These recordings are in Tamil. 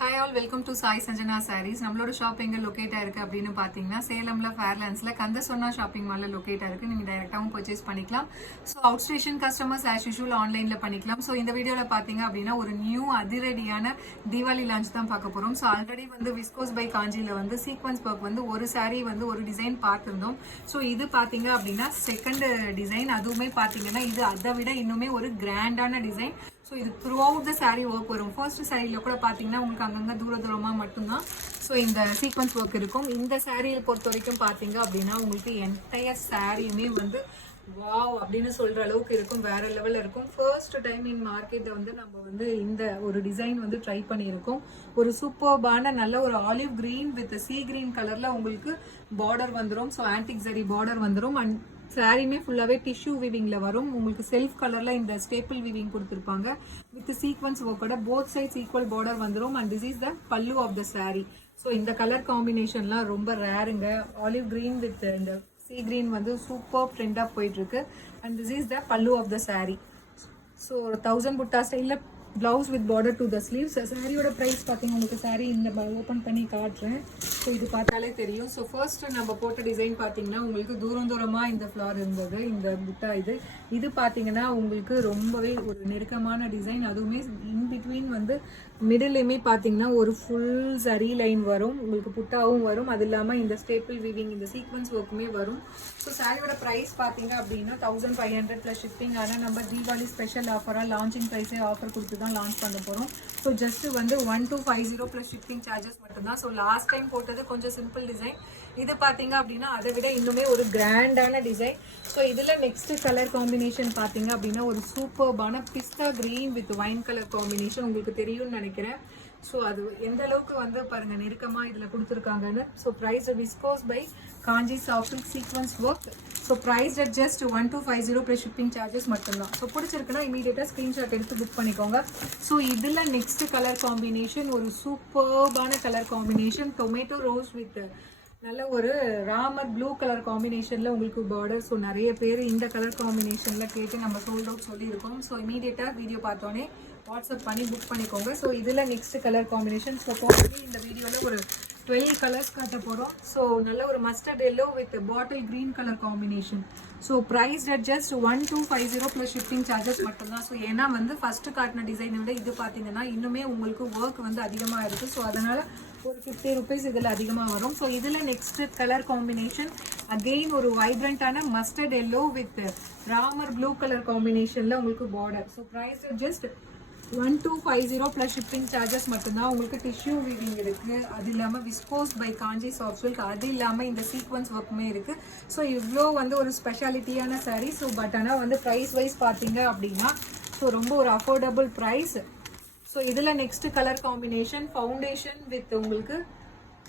Hi all, welcome to Sai Sanjana Sarees. நம்மளோட ஷாப் எங்க லொகேட் ஆயிருக்கு அப்படின்னு பாத்தீங்கன்னா சேலம்ல ஃபேர்லாண்ட்ஸ்ல கந்தசொன்னா ஷாப்பிங் மால்ல லொகேட் ஆயிருக்கு. நீங்க டைரக்டாவும் பர்ச்சேஸ் பண்ணிக்கலாம். So out station customers as usual ஆன்லைன்ல பண்ணிக்கலாம். ஸோ இந்த வீடியோல பாத்தீங்க அப்படின்னா ஒரு நியூ அதிரடியான தீபாவளி லான்ச் தான் பார்க்க போறோம். ஸோ ஆல்ரெடி வந்து விஸ்கோஸ் பை காஞ்சில வந்து சீக்வன்ஸ் ஒர்க் வந்து ஒரு சாரீ வந்து ஒரு டிசைன் பார்த்திருந்தோம். ஸோ இது பாத்தீங்க அப்படின்னா செகண்ட் டிசைன். அதுவுமே பாத்தீங்கன்னா இது அதை விட இன்னுமே ஒரு கிராண்டான டிசைன். ஸோ இது through out the sari work வரும். ஃபர்ஸ்ட் சாரியில் கூட பார்த்தீங்கன்னா உங்களுக்கு அங்கங்கே தூரமாக மட்டும்தான் ஸோ இந்த சீக்வன்ஸ் ஒர்க் இருக்கும். இந்த சாரியை பொறுத்த வரைக்கும் பார்த்தீங்க அப்படின்னா உங்களுக்கு என்டையர் சாரியுமே வந்து வாவ் அப்படின்னு சொல்கிற அளவுக்கு இருக்கும், வேற லெவலில் இருக்கும். ஃபர்ஸ்ட் டைம் இன் மார்க்கெட்டை வந்து நம்ம வந்து இந்த ஒரு டிசைன் வந்து ட்ரை பண்ணியிருக்கோம். ஒரு சூப்பர்பான நல்ல ஒரு olive green with sea green கலரில் உங்களுக்கு பார்டர் வந்துடும். ஸோ ஆன்டிக் ஜரி பார்டர் வந்துடும். அண்ட் சாரியுமே ஃபுல்லாகவே டிஷ்யூ வீவிங்கில் வரும். உங்களுக்கு செல்ஃப் கலரில் இந்த ஸ்டேப்பிள் வீவிங் கொடுத்துருப்பாங்க வித் சீக்வன்ஸ் ஒர்க்கோட போத் சைட்ஸ் ஈக்குவல் பார்டர் வந்துடும். And this is the pallu of the sari. So இந்த கலர் காம்பினேஷன்லாம் ரொம்ப ரேருங்க. ஆலிவ் கிரீன் வித் இந்த சீ கிரீன் வந்து சூப்பர் ட்ரெண்டாக போயிட்டு இருக்கு. And this is the pallu of the sari. So 1000 புட்டா ஸ்டைலில் blouse with border to the sleeves. சாரியோட ப்ரைஸ் பார்த்தீங்க உங்களுக்கு சாரீ இந்த ஓப்பன் பண்ணி காட்டுறேன். ஸோ இது பார்த்தாலே தெரியும். ஸோ ஃபர்ஸ்ட் நம்ம போட்ட டிசைன் பார்த்தீங்கன்னா உங்களுக்கு தூரமாக இந்த ஃப்ளார் இருந்தது, இந்த புட்டா இது பார்த்தீங்கன்னா உங்களுக்கு ரொம்பவே ஒரு நெருக்கமான டிசைன். அதுவுமே இன்பிட்வீன் வந்து மிடிலுமே பார்த்தீங்கன்னா ஒரு ஃபுல் சரி லைன் வரும், உங்களுக்கு புட்டாவும் வரும். அது இல்லாமல் இந்த ஸ்டேப்பிள் வீவிங் இந்த சீக்வன்ஸ் ஒர்க்குமே வரும். ஸோ சாரியோட ப்ரைஸ் பார்த்தீங்க அப்படின்னா 1500 ப்ளஸ் ஷிப்பிங். ஆனால் நம்ம தீபாவளி ஸ்பெஷல் ஆஃபராக லான்ச்சிங் ப்ரைஸே ஆஃபர் கொடுத்து தான் லான்ச் பண்ண போகிறோம். ஸோ ஜஸ்ட் வந்து 1250 ப்ளஸ் ஷிப்பிங் சார்ஜஸ் மட்டும்தான். ஸோ லாஸ்ட் டைம் போட்டது கொஞ்சம் சிம்பிள் டிசைன். இது பார்த்தீங்க அப்படின்னா அதை விட இன்னுமே ஒரு கிராண்டான டிசைன். ஸோ இதில் நெக்ஸ்ட் கலர் காம்பினேஷன் பார்த்தீங்க அப்படின்னா ஒரு சூப்பர்பான pista green with wine colour combination உங்களுக்கு தெரியும்னு நினைக்கிறேன். ஸோ அது எந்த அளவுக்கு வந்து பாருங்க நெருக்கமாக இதில் கொடுத்துருக்காங்கன்னு. So price viscose by Kanchi soft sequence work. So price at just 1250 plus shipping charges மட்டும்தான். ஸோ பிடிச்சிருக்குன்னா இமீடியட்டாக ஸ்க்ரீன்ஷாட் எடுத்து புக் பண்ணிக்கோங்க. ஸோ இதில் நெக்ஸ்ட் கலர் காம்பினேஷன் ஒரு சூப்பர்பான colour combination tomato rose with நல்ல ஒரு ராமர் ப்ளூ கலர் காம்பினேஷனில் உங்களுக்கு பார்டர். ஸோ நிறைய பேர் இந்த கலர் காம்பினேஷனில் கேட்டு நம்ம சோல்ட் அவுட் சொல்லியிருக்கோம். ஸோ இமீடியட்டாக வீடியோ பார்த்தோன்னே வாட்ஸ்அப் பண்ணி புக் பண்ணிக்கோங்க. ஸோ இதில் நெக்ஸ்ட் கலர் காம்பினேஷன். ஸோ போட்டு இந்த வீடியோவில் ஒரு 12 கலர்ஸ் காட்ட போகிறோம். ஸோ நல்ல ஒரு mustard yellow with bottle green colour combination. So price at just 1250 plus shipping charges மட்டும்தான். ஸோ ஏன்னா வந்து ஃபஸ்ட்டு காட்டின டிசைனை விட இது பார்த்தீங்கன்னா இன்னுமே உங்களுக்கு ஒர்க் வந்து அதிகமாக இருக்குது. ஸோ அதனால் ஒரு 50 ருபீஸ் இதில் அதிகமாக வரும். ஸோ இதில் நெக்ஸ்ட் கலர் காம்பினேஷன் அகெயின் ஒரு வைப்ரண்டான mustard yellow with Ramar blue colour காம்பினேஷனில் உங்களுக்கு border. So price just 1250 plus shipping charges மட்டும்தான். உங்களுக்கு டிஷ்யூ வீவிங் இருக்குது, அது இல்லாமல் viscose by Kanchi soft silk, அது இல்லாமல் இந்த சீக்வன்ஸ் ஒர்க்குமே இருக்குது. ஸோ இவ்வளோ வந்து ஒரு ஸ்பெஷாலிட்டியான சாரீ. ஸோ பட் ஆனால் வந்து ப்ரைஸ் வைஸ் பார்த்தீங்க அப்படின்னா ஸோ ரொம்ப ஒரு அஃபோர்டபுள் ப்ரைஸ். ஸோ இதில் next colour combination foundation with உங்களுக்கு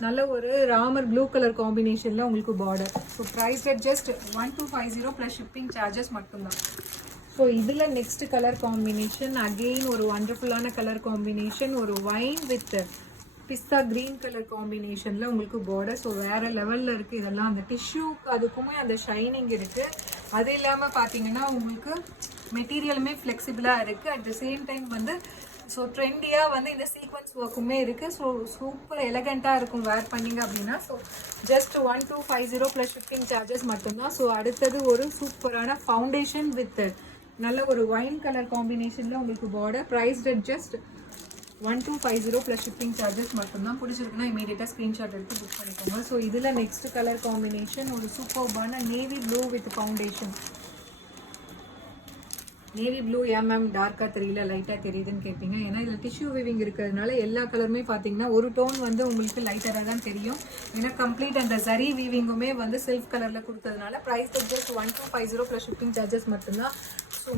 நல்ல ஒரு ராமர் ப்ளூ கலர் காம்பினேஷனில் உங்களுக்கு border. So price at just 1250 plus shipping charges மட்டும்தான். ஸோ இதில் நெக்ஸ்ட் கலர் காம்பினேஷன் அகெயின் ஒரு வண்டர்ஃபுல்லான கலர் காம்பினேஷன் ஒரு wine with pista green colour காம்பினேஷனில் உங்களுக்கு பார்டர். ஸோ வேறு லெவலில் இருக்குது இதெல்லாம். அந்த டிஷ்யூ அதுக்குமே அந்த ஷைனிங் இருக்குது. அது இல்லாமல் பார்த்தீங்கன்னா உங்களுக்கு மெட்டீரியலுமே ஃப்ளெக்சிபிளாக இருக்குது. அட் த சேம் டைம் வந்து ஸோ ட்ரெண்டியாக வந்து இந்த சீக்வன்ஸ் ஒர்க்குமே இருக்குது. ஸோ சூப்பர் எலகண்ட்டாக இருக்கும் வேர் பண்ணிங்க அப்படின்னா. So just 1250 plus shipping charges மட்டும்தான். ஸோ அடுத்தது ஒரு சூப்பரான ஃபவுண்டேஷன் வித் நல்ல ஒரு வைன் கலர் காம்பினேஷனில் உங்களுக்கு border. Price at just 1250 plus shipping charges மட்டும்தான். பிடிச்சிருக்குன்னா இமீடியட்டாக ஸ்க்ரீன்ஷாட் எடுத்து புக் பண்ணிக்கோங்க. ஸோ இதில் நெக்ஸ்ட் கலர் காம்பினேஷன் ஒரு சூப்பர்பான navy blue with foundation. Navy blue ஏன் மேம் டார்க்காக தெரியல லைட்டாக தெரியுதுன்னு கேட்பீங்க. ஏன்னா இதில் டிஷ்யூ வீவிங் இருக்கிறதுனால எல்லா கலருமே பார்த்தீங்கன்னா ஒரு டோன் வந்து உங்களுக்கு லைட்டராக தான் தெரியும். ஏன்னா கம்ப்ளீட் அந்த சரி வீவிங்குமே வந்து செல்ஃப் கலரில் கொடுத்ததுனால price just 1250 plus shipping charges மட்டும்தான். ஸோ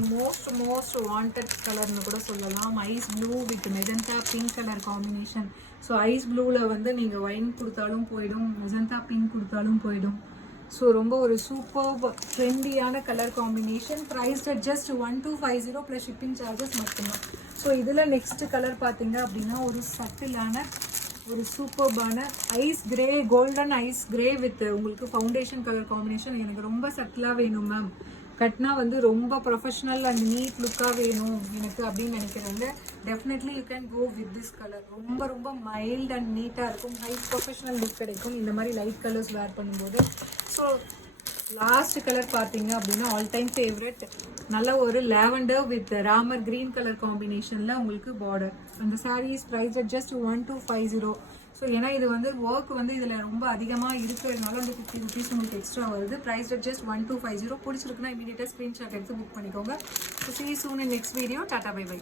மோஸ்ட் வாண்டட் கலர்னு கூட சொல்லலாம். Ice blue with magenta pink colour combination. So ice ப்ளூவில் வந்து நீங்கள் ஒயின் கொடுத்தாலும் போயிடும், மெஜந்தா பிங்க் கொடுத்தாலும் போயிடும். ஸோ ரொம்ப ஒரு சூப்பர் ட்ரெண்டியான colour combination. Price at just 1250 plus shipping charges மட்டும்தான். ஸோ இதில் நெக்ஸ்ட் கலர் பார்த்தீங்க அப்படின்னா ஒரு சட்டிலான ஒரு சூப்பர்பான ice grey golden ice grey with உங்களுக்கு ஃபவுண்டேஷன் கலர் காம்பினேஷன். எனக்கு ரொம்ப சட்டிலாக வேணும் மேம், கட்டினா வந்து ரொம்ப ப்ரொஃபஷனல் அண்ட் நீட் லுக்காக வேணும் எனக்கு அப்படின்னு நினைக்கிறவங்க definitely you can go with this colour. ரொம்ப ரொம்ப மைல்ட் அண்ட் நீட்டாக இருக்கும், ஹை ப்ரொஃபஷனல் லுக் கிடைக்கும் இந்த மாதிரி லைட் கலர்ஸ் வேர் பண்ணும்போது. ஸோ லாஸ்ட் கலர் பார்த்தீங்க அப்படின்னா ஆல் டைம் ஃபேவரட், நல்ல ஒரு lavender with Ramar green colour காம்பினேஷனில் உங்களுக்கு பார்டர். அந்த சாரீஸ் ப்ரைஸ் ஜஸ்ட் 1250. ஸோ ஏன்னா இது வந்து ஒர்க் வந்து இதில் ரொம்ப அதிகமாக இருக்கிறதுனால அந்த 50 rupees உங்களுக்கு எக்ஸ்ட்ரா வருது. Price just 1250. பிடிச்சிருக்குன்னா இமீடியட்டாக ஸ்க்ரீன்ஷாட் எடுத்து புக் பண்ணிக்கோங்க. So see you soon in next video. டாடா பை பை.